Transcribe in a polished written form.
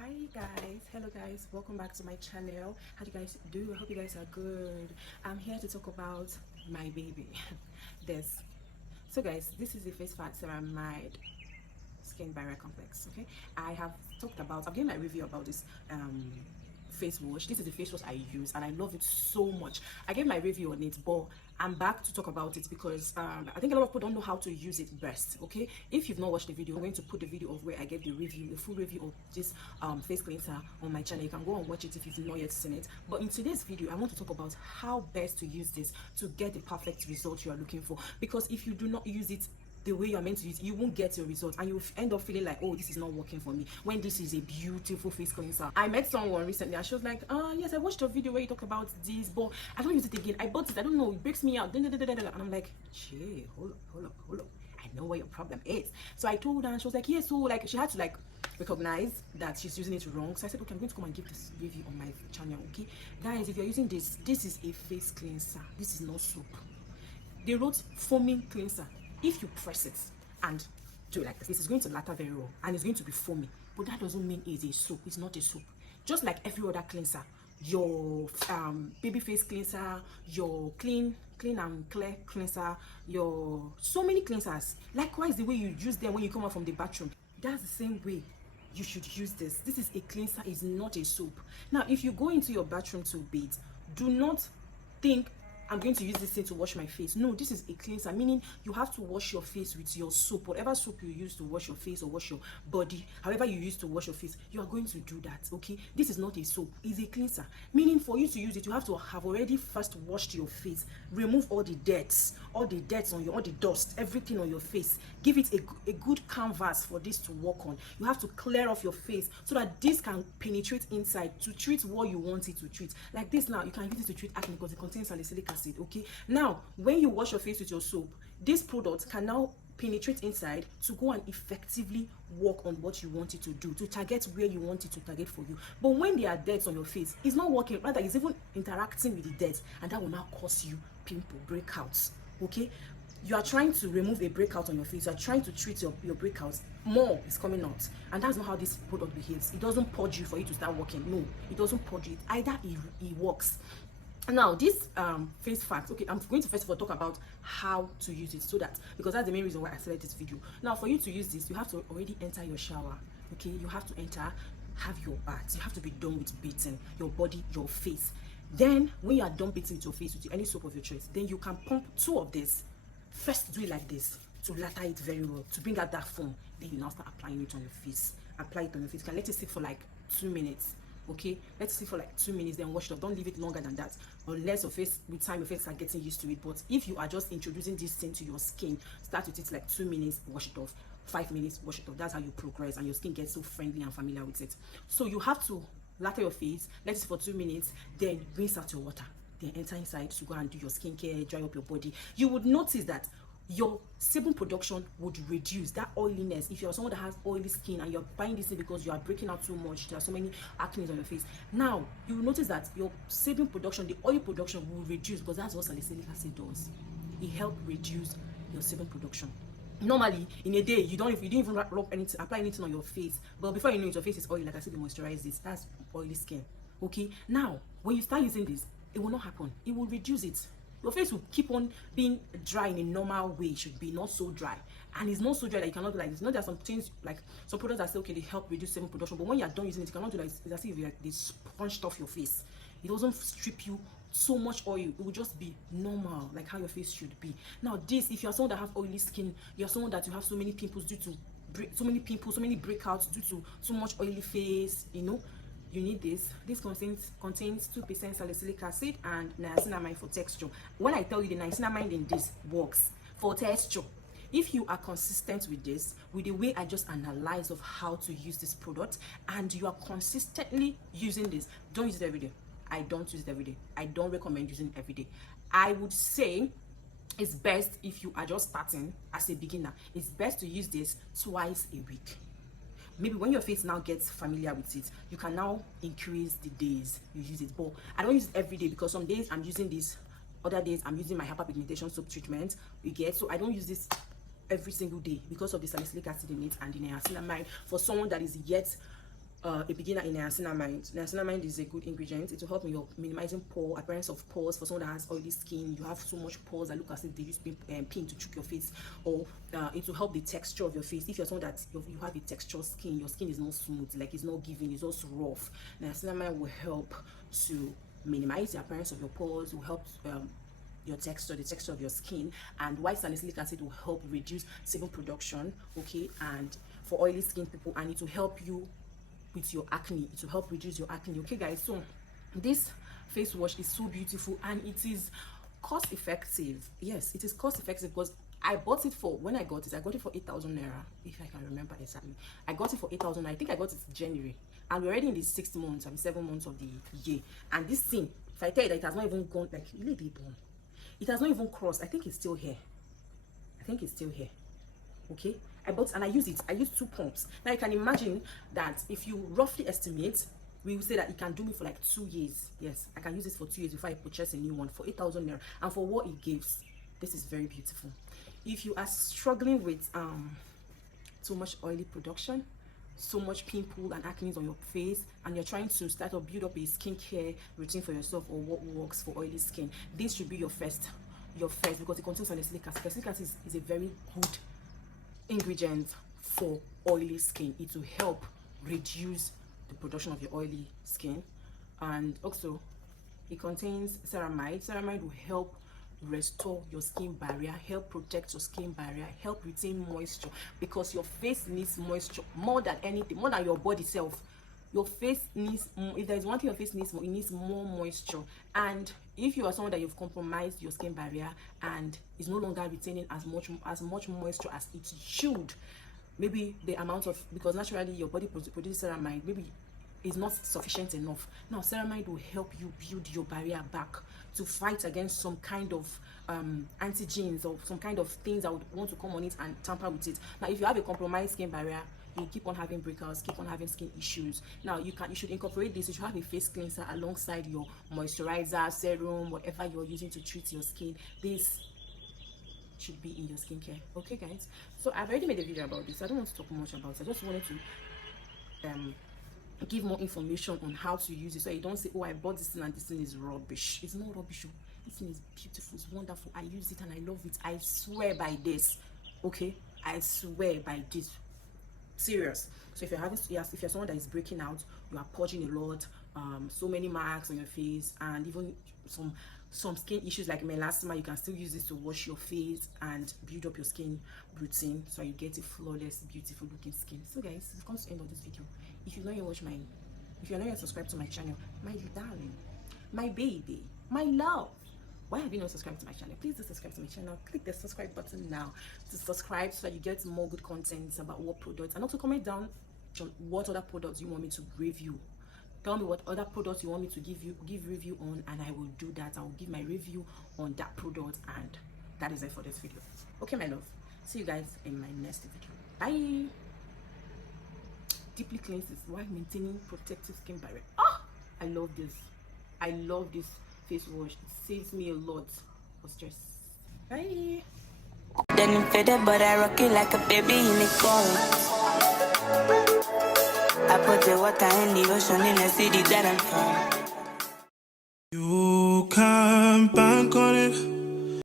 Hi guys, hello guys, welcome back to my channel. How do you guys do? I hope you guys are good. I'm here to talk about my baby this. So guys, this is the Facefact Ceramide skin barrier complex. Okay, I've given my review about this face wash. This is the face wash I use and I love it so much. I gave my review on it, but I'm back to talk about it because I think a lot of people don't know how to use it best. Okay, if you've not watched the video, I'm going to put the video of where I gave the review, the full review of this face cleanser on my channel. You can go and watch it if you've not yet seen it. But in today's video, I want to talk about how best to use this to get the perfect result you are looking for, because if you do not use it the way you're meant to use, you won't get your results and you end up feeling like, oh, this is not working for me, when this is a beautiful face cleanser. I met someone recently and she was like, yes, I watched your video where you talk about this, but I don't use it again. I bought it, I don't know, it breaks me out, and I'm like, gee, hold up, I know what your problem is. So I told her and she was like, yeah. So like she had to like recognize that she's using it wrong. So I said, okay, I'm going to come and give this review on my channel. Okay guys, if you're using this is a face cleanser, this is not soap. They wrote foaming cleanser. If you press it and do it like this, it's going to lather very well and it's going to be foamy, but that doesn't mean it's a soap. It's not a soap. Just like every other cleanser, your baby face cleanser, your clean and clear cleanser, your so many cleansers, likewise the way you use them when you come out from the bathroom, that's the same way you should use this. This is a cleanser, is not a soap. Now if you go into your bathroom to bathe, do not think I'm going to use this thing to wash my face. No, this is a cleanser, meaning you have to wash your face with your soap, whatever soap you use to wash your face or wash your body, however you use to wash your face, you are going to do that. Okay, this is not a soap, it's a cleanser, meaning for you to use it, you have to have already first washed your face, remove all the debts on your, all the dust, everything on your face, give it a good canvas for this to work on. You have to clear off your face so that this can penetrate inside to treat what you want it to treat. Like this now, you can use it to treat acne because it contains salicylic acid. Okay, now when you wash your face with your soap, this product can now penetrate inside to go and effectively work on what you want it to do, to target where you want it to target for you. But when there are deaths on your face, it's not working, rather it's even interacting with the deaths, and that will now cause you pimple breakouts. Okay, you are trying to remove a breakout on your face, you are trying to treat your breakouts, more is coming out, and that's not how this product behaves. It doesn't purge you for you to start working. No, it doesn't purge you. Either it works. Now this Facefact, okay, I'm going to first of all talk about how to use it, so that, because that's the main reason why I started this video. Now for you to use this, you have to already enter your shower. Okay, you have to enter, have your bath, you have to be done with bathing your body, your face. Then when you are done bathing with your face with any soap of your choice, then you can pump 2 of this. First do it like this to lather it very well, to bring out that foam. Then you now start applying it on your face. Apply it on your face. You can let it sit for like 2 minutes. Okay, let's see for like 2 minutes, then wash it off. Don't leave it longer than that, unless your face, with time, your face are getting used to it. But if you are just introducing this thing to your skin, start with it like 2 minutes, wash it off. 5 minutes, wash it off. That's how you progress and your skin gets so friendly and familiar with it. So you have to lather your face, let it for 2 minutes, then rinse out your water, then enter inside to go and do your skincare, dry up your body. You would notice that your sebum production would reduce, that oiliness. If you're someone that has oily skin and you're buying this thing because you are breaking out too much, there are so many acne on your face, now you will notice that your sebum production, the oil production, will reduce, because that's what salicylic acid does. It helps reduce your sebum production. Normally in a day you didn't even rub anything, apply anything on your face, but before you know it, your face is oily. Like I said, you moisturize this, that's oily skin. Okay, now when you start using this, it will not happen, it will reduce it. Your face will keep on being dry in a normal way. It should be not so dry, and it's not so dry that you cannot do like this. Not that some things, like some products that say okay, they help reduce sebum production, but when you're done using it, you cannot do like it's as if they sponged off your face. It doesn't strip you so much oil. It will just be normal, like how your face should be. Now this, if you're someone that have oily skin, you're someone that you have so many pimples due to so many breakouts due to so much oily face, you know, you need this. This contains 2% salicylic acid and niacinamide for texture. When I tell you the niacinamide in this works for texture, if you are consistent with this, with the way I just analyze of how to use this product, and you are consistently using this, don't use it every day. I don't use it every day. I don't recommend using it every day. I would say it's best, if you are just starting as a beginner, it's best to use this twice a week. Maybe when your face now gets familiar with it, you can now increase the days you use it. But I don't use it every day, because some days I'm using this, other days I'm using my hyperpigmentation soap treatment, you get. So I don't use this every single day because of the salicylic acid in it and the niacinamide. For someone that is yet a beginner in niacinamide. Niacinamide is a good ingredient. It will help in your minimizing pore, appearance of pores. For someone that has oily skin, you have so much pores that look as if they use pin to choke your face, or it will help the texture of your face. If you're someone that you have a textured skin, your skin is not smooth, like it's not giving, it's also rough. Niacinamide will help to minimize the appearance of your pores, will help your texture, the texture of your skin. And white salicylic acid will help reduce sebum production, okay, and for oily skin people, and it will help you with your acne. It will help reduce your acne. Okay guys, so this face wash is so beautiful and it is cost effective. Yes, it is cost effective because I bought it for, when I got it for 8,000 naira, if I can remember exactly. I got it for 8,000. I think I got it in January, and we're already in the 6th month, I mean 7 months of the year. And this thing, if I tell you that it has not even gone, like, it has not even crossed. I think it's still here. Okay, I bought and I use it. I use 2 pumps. Now you can imagine that if you roughly estimate, we will say that it can do me for like 2 years. Yes, I can use this for 2 years before I purchase a new one for 8,000 naira. And for what it gives, this is very beautiful. If you are struggling with too much oily production, so much pimple and acne on your face, and you're trying to start or build up a skincare routine for yourself, or what works for oily skin, this should be your first, because it contains salicylic acid. Salicylic acid is a very good ingredient for oily skin. It will help reduce the production of your oily skin. And also it contains ceramide. Ceramide will help restore your skin barrier, help protect your skin barrier, help retain moisture, because your face needs moisture more than anything, more than your body self. Your face needs, if there's one thing your face needs more, it needs more moisture. And if you are someone that you've compromised your skin barrier and is no longer retaining as much moisture as it should, maybe the amount of, because naturally your body produces ceramide, maybe is not sufficient enough. Now ceramide will help you build your barrier back to fight against some kind of antigens or some kind of things that would want to come on it and tamper with it. Now if you have a compromised skin barrier, you keep on having breakouts, keep on having skin issues. Now you should incorporate this. You should have a face cleanser alongside your moisturizer, serum, whatever you're using to treat your skin. This should be in your skincare. Okay guys, so I've already made a video about this. I don't want to talk much about it. I just wanted to give more information on how to use it, so you don't say, oh, I bought this thing and this thing is rubbish. It's not rubbish. This thing is beautiful, it's wonderful, I use it and I love it. I swear by this. Okay, I swear by this. Serious. So if you're someone that is breaking out, you are purging a lot, so many marks on your face, and even some skin issues like melasma, you can still use this to wash your face and build up your skin routine, so you get a flawless, beautiful looking skin. So guys, we've come to the end of this video. If you're not yet subscribed to my channel, my darling, my baby, my love, why have you not subscribed to my channel? Please do subscribe to my channel. Click the subscribe button now to subscribe, so that you get more good content about what products, and also comment down what other products you want me to review. Tell me what other products you want me to give review on, and I will do that. I will give my review on that product, and that is it for this video. Okay my love, see you guys in my next video. Bye. Deeply cleanses while maintaining protective skin barrier. I love this face wash. It saves me a lot of stress. Bye. Then faded, but I rock it like a baby in a cone. I put the water in the ocean in the city that I'm from. You can't bank on it.